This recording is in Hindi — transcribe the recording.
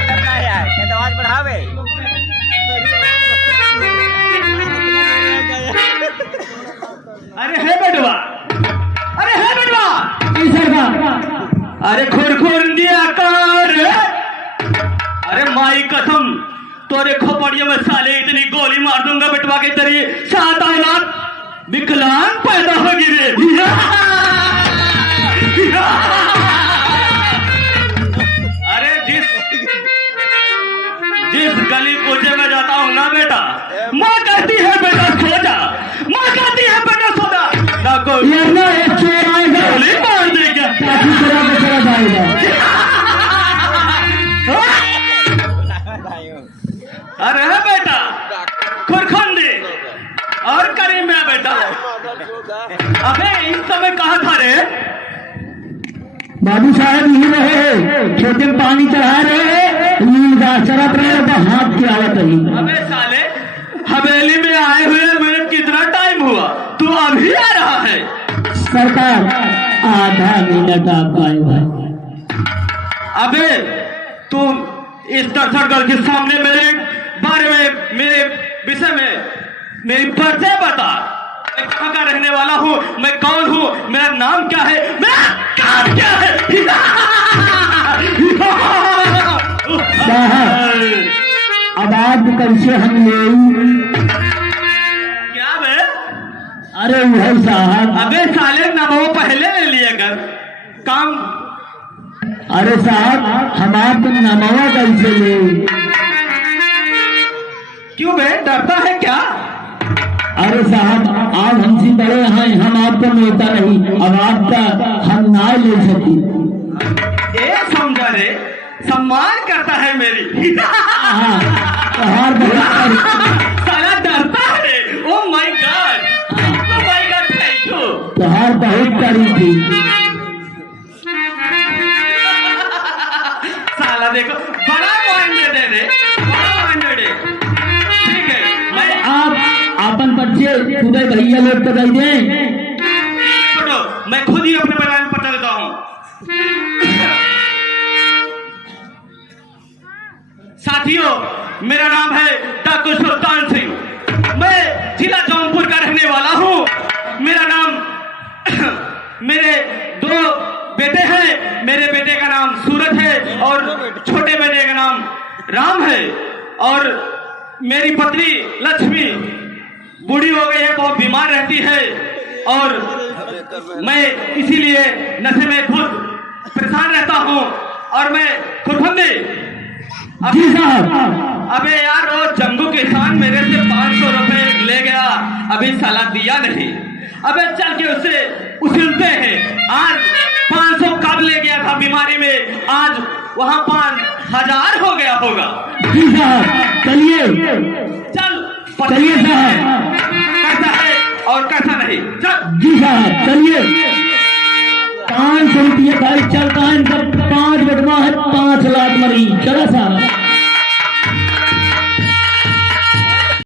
करना है यार, क्या आवाज बढ़ावे। अरे है बेटवा, अरे है बेटवा, अरे खुर दिया कर। अरे माई कसम, तोरे खोपड़ियों में साले इतनी गोली मार दूंगा बेटवा के तेरी 7 औलाद विकलांग पैदा होगी रे। अरे जिस गली कोचे में जाता हूँ ना बेटा, माँ कहती है बेटा सो जा, माँ कहती है बेटा सो जा, ना कोई गोली मार देगा। अरे बेटा खुरखंडी और करीम है बेटा। अबे इस समय कहा था रे? बाबू साहब यही रहे, खेते में पानी चढ़ा रहे, नील घास चरत रहे, हाथ की आवत रही। अबे साले हवेली में आए हुए मैंने कितना टाइम हुआ, तू अभी आ रहा है? सरकार आधा मिनट आप आए भाई। अबे तुम इस दर्शकगढ़ के सामने मेरे बारे में, मेरे विषय में मेरी परिचय बता। मैं कहाँ का रहने वाला हूँ, मैं कौन हूँ, मेरा नाम क्या है, मेरा काम क्या है? साहब अब आज कैसे हम ले? क्या बे? अरे वही साहब। अबे साले नमो पहले ले लिया कर काम। अरे साहब हम आपको नमवा कैसे ले? क्यों बे, डरता है क्या? अरे साहब आप हमसे बड़े हैं, हम आपको नेता नहीं, अब आपका हम ना ले सकते। ए समझा रे, सम्मान करता है मेरी। साला डरता है। Oh my God, thank you. तोहार बहुत तारीफ थी। साला देखो बड़ा माइंडेड है रे, बड़ा माइंडेड है। ठीक है, मैं आप अपन बच्चे खुदे भैया लोग को दे दें। छोड़ो, मैं खुद ही अपने बारे में बता देता हूँ। साथियों, मेरा नाम है डॉक्टर सुल्तान सिंह, मैं जिला जौनपुर का रहने वाला हूँ। मेरा नाम मेरे 2 बेटे हैं, मेरे बेटे का नाम सूरज है और छोटे बेटे का नाम राम है, और मेरी पत्नी लक्ष्मी बूढ़ी हो गई है, बहुत बीमार रहती है, और मैं इसीलिए नशे में खुद परेशान रहता हूँ, और मैं खुरखंडी। अबे यार वो जंगू किसान मेरे से 500 रुपए ले गया, अभी साला दिया नहीं। अबे चल के उसे उछलते हैं। आज 500 कब ले गया था बीमारी में, आज वहाँ 5000 हो गया होगा। जी साहब चलिए, चल चलिए साहब, कैसा है और कैसा नहीं, चल। जी साहब चलिए। 500 रुपये भाई चलता है, इनका 5 बटवा है, 5 लाख मरी। चलो साहब।